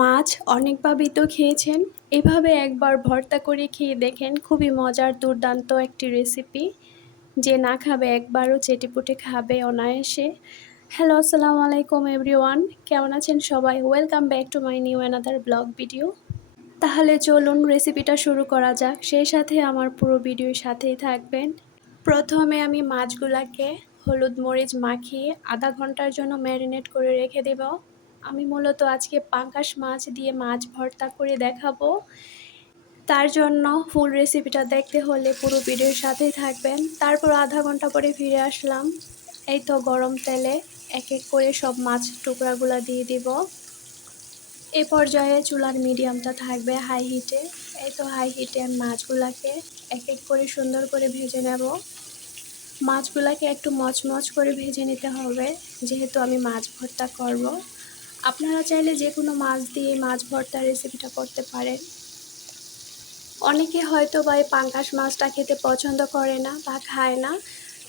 মাছ অনেকভাবেই তো খেয়েছেন। এভাবে একবার ভর্তা করে খেয়ে দেখেন, খুবই মজার, দুর্দান্ত একটি রেসিপি যে না খাবে একবারও চেটেপুটে খাবে অনায়াসে। হ্যালো আসসালামু আলাইকুম এভরিওয়ান কেমন আছেন সবাই? Welcome back to my new another blog video তাহলে চলুন রেসিপিটা শুরু করা যাক। সেই সাথে আমার পুরো ভিডিওর সাথেই থাকবেন। প্রথমে আমি মাছগুলাকে হলুদ মরিচ মাখিয়ে আধা ঘণ্টার জন্য ম্যারিনেট করে রেখে দেব। আমি মূলত আজকে পাঙ্কাশ মাছ দিয়ে মাছ ভর্তা করে দেখাবো। তার জন্য ফুল রেসিপিটা দেখতে হলে পুরো ভিডিওর সাথেই থাকবেন। তারপর আধা ঘণ্টা পরে ফিরে আসলাম। এই তো গরম তেলে এক এক করে সব মাছ টুকরাগুলো দিয়ে দিব। এ পর্যায়ে চুলার মিডিয়ামটা থাকবে হাই হিটে এই তো হাই হিটে মাছগুলাকে এক এক করে সুন্দর করে ভেজে নেব। মাছগুলাকে একটু মচমচ করে ভেজে নিতে হবে। যেহেতু আমি মাছ ভর্তা করব। আপনারা চাইলে যে কোনো মাছ দিয়ে মাছ ভর্তার রেসিপিটা করতে পারেন। অনেকে হয়তো বা এই পাঙ্কাশ মাছটা খেতে পছন্দ করে না বা খায় না।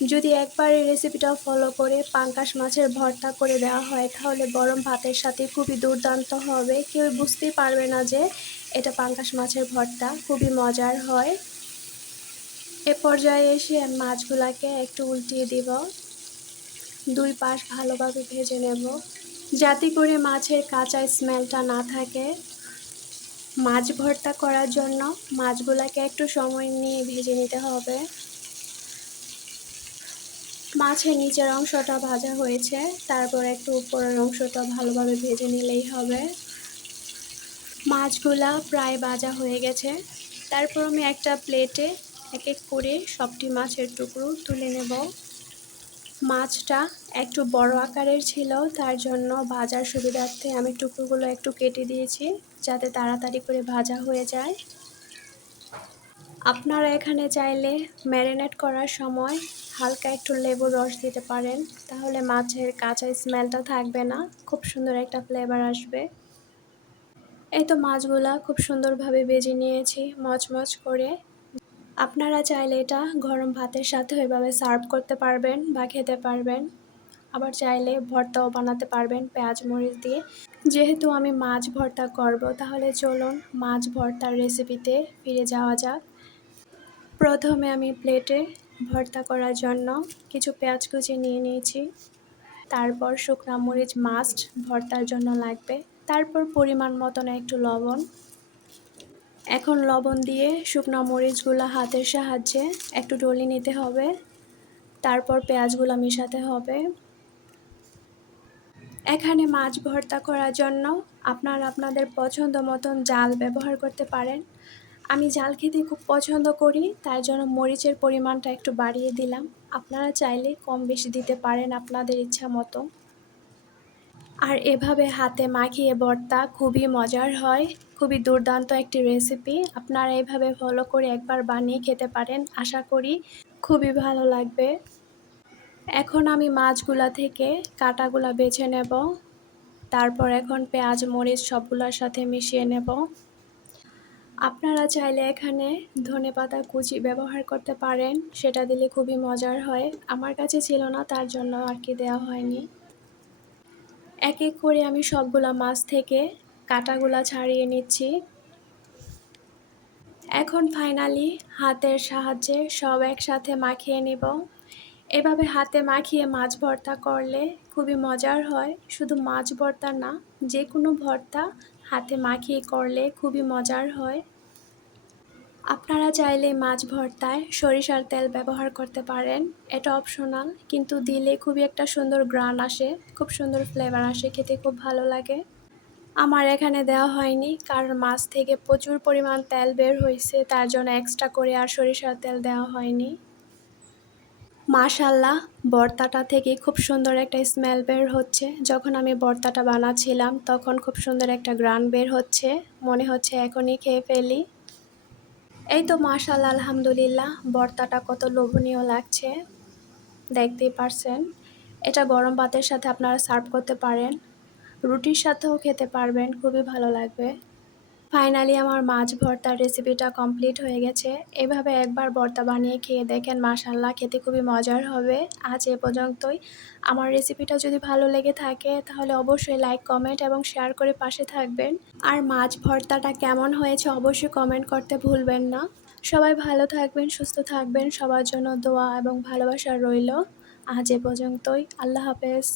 যদি একবার এই রেসিপিটা ফলো করে পাঙ্কাশ মাছের ভর্তা করে দেওয়া হয়, তাহলে গরম ভাতের সাথে খুবই দুর্দান্ত হবে। কেউ বুঝতেই পারবে না যে এটা পাঙ্কাশ মাছের ভর্তা, খুবই মজার হয়। এ পর্যায়ে এসে মাছগুলাকে একটু উল্টিয়ে দিব। দুই পাশ ভালোভাবে ভেজে নেব। যাতে করে মাছের কাঁচা স্মেলটা না থাকে। মাছ ভর্তা করার জন্য মাছগুলাকে একটু সময় নিয়ে ভেজে নিতে হবে। মাছের নিচের অংশটা ভাজা হয়েছে, তারপর একটু উপরের অংশটা ভালোভাবে ভেজে নিলেই হবে। মাছগুলা প্রায় ভাজা হয়ে গেছে। তারপর আমি একটা প্লেটে এক এক করে সবটি মাছের টুকরো তুলে নেব। মাছটা একটু বড় আকারের ছিল, তার জন্য ভাজার সুবিধার্থে আমি টুকরোগুলো একটু কেটে দিয়েছি, যাতে তাড়াতাড়ি করে ভাজা হয়ে যায়। আপনারা এখানে চাইলে ম্যারিনেট করার সময় হালকা একটু লেবুর রস দিতে পারেন, তাহলে মাছের কাঁচা স্মেলটা থাকবে না, খুব সুন্দর একটা ফ্লেভার আসবে। এই তো মাছগুলা খুব সুন্দরভাবে বেজে নিয়েছি, মচমচ করে। আপনারা চাইলে এটা গরম ভাতের সাথে এভাবে সার্ভ করতে পারবেন বা খেতে পারবেন। আবার চাইলে ভর্তাও বানাতে পারবেন পেঁয়াজ মরিচ দিয়ে। যেহেতু আমি মাছ ভর্তা করব, তাহলে চলুন মাছ ভর্তার রেসিপিতে ফিরে যাওয়া যাক। প্রথমে আমি প্লেটে ভর্তা করার জন্য কিছু পেঁয়াজ কুচি নিয়ে নিয়েছি। তারপর শুকনা মরিচ মাস্ট ভর্তার জন্য লাগবে। তারপর পরিমাণ মতন একটু লবণ। এখন লবণ দিয়ে শুকনো মরিচগুলো হাতের সাহায্যে একটু ডলি নিতে হবে। তারপর পেঁয়াজগুলো মেশাতে হবে। এখানে মাছ ভর্তা করার জন্য আপনারা আপনাদের পছন্দ মতন জাল ব্যবহার করতে পারেন। আমি জাল খেতে খুব পছন্দ করি তার জন্য মরিচের পরিমাণটা একটু বাড়িয়ে দিলাম। আপনারা চাইলে কম বেশি দিতে পারেন আপনাদের ইচ্ছা মতো। আর এভাবে হাতে মাখিয়ে ভর্তা খুবই মজার হয়। খুবই দুর্দান্ত একটি রেসিপি আপনারা এভাবে ফলো করে একবার বানিয়ে খেতে পারেন, আশা করি খুবই ভালো লাগবে। এখন আমি মাছগুলা থেকে কাটাগুলা বেছে নেব। তারপর এখন পেঁয়াজ, মরিচ সবগুলোর সাথে মিশিয়ে নেব। আপনারা চাইলে এখানে ধনে পাতা কুচি ব্যবহার করতে পারেন, সেটা দিলে খুবই মজার হয়। আমার কাছে ছিল না, তার জন্য আর কি দেওয়া হয়নি। এক এক করে আমি সবগুলা মাছ থেকে কাটাগুলা ছাড়িয়ে নিচ্ছি। এখন ফাইনালি হাতের সাহায্যে সব একসাথে মাখিয়ে নিব। এভাবে হাতে মাখিয়ে মাছ ভর্তা করলে খুবই মজার হয়। শুধু মাছ ভর্তা না যে কোনো ভর্তা হাতে মাখিয়ে করলে খুবই মজার হয়। আপনারা চাইলে মাছ ভর্তায় সরিষার তেল ব্যবহার করতে পারেন। এটা অপশনাল কিন্তু দিলে খুবই একটা সুন্দর গ্রান আসে, খুব সুন্দর ফ্লেভার আসে, খেতে খুব ভালো লাগে। আমার এখানে দেওয়া হয়নি, কারণ মাছ থেকে প্রচুর পরিমাণ তেল বের হয়েছে, তার জন্য এক্সট্রা করে আর সরিষার তেল দেওয়া হয়নি। মাশাল্লাহ বর্তাটা থেকে খুব সুন্দর একটা স্মেল বের হচ্ছে। যখন আমি বর্তাটা বানাচ্ছিলাম তখন খুব সুন্দর একটা গ্রান বের হচ্ছে। মনে হচ্ছে এখনই খেয়ে ফেলি। এই তো মাশাল আলহামদুলিল্লাহ। বর্তাটা কত লোভনীয় লাগছে। দেখতেই পারছেন। এটা গরম ভাতের সাথে আপনারা সার্ভ করতে পারেন। রুটির সাথেও খেতে পারবেন। খুবই ভালো লাগবে। ফাইনালি আমার মাছ ভর্তার রেসিপিটা কমপ্লিট হয়ে গেছে। এভাবে একবার ভর্তা বানিয়ে খেয়ে দেখেন মাশাল্লাহ খেতে খুবই মজার হবে। আজ এ পর্যন্তই। আমার রেসিপিটা যদি ভালো লেগে থাকে, তাহলে অবশ্যই লাইক কমেন্ট এবং শেয়ার করে পাশে থাকবেন। আর মাছ ভর্তাটা কেমন হয়েছে অবশ্যই কমেন্ট করতে ভুলবেন না। সবাই ভালো থাকবেন, সুস্থ থাকবেন। সবার জন্য দোয়া এবং ভালোবাসা রইল। আজ এ পর্যন্তই। আল্লাহ হাফেজ।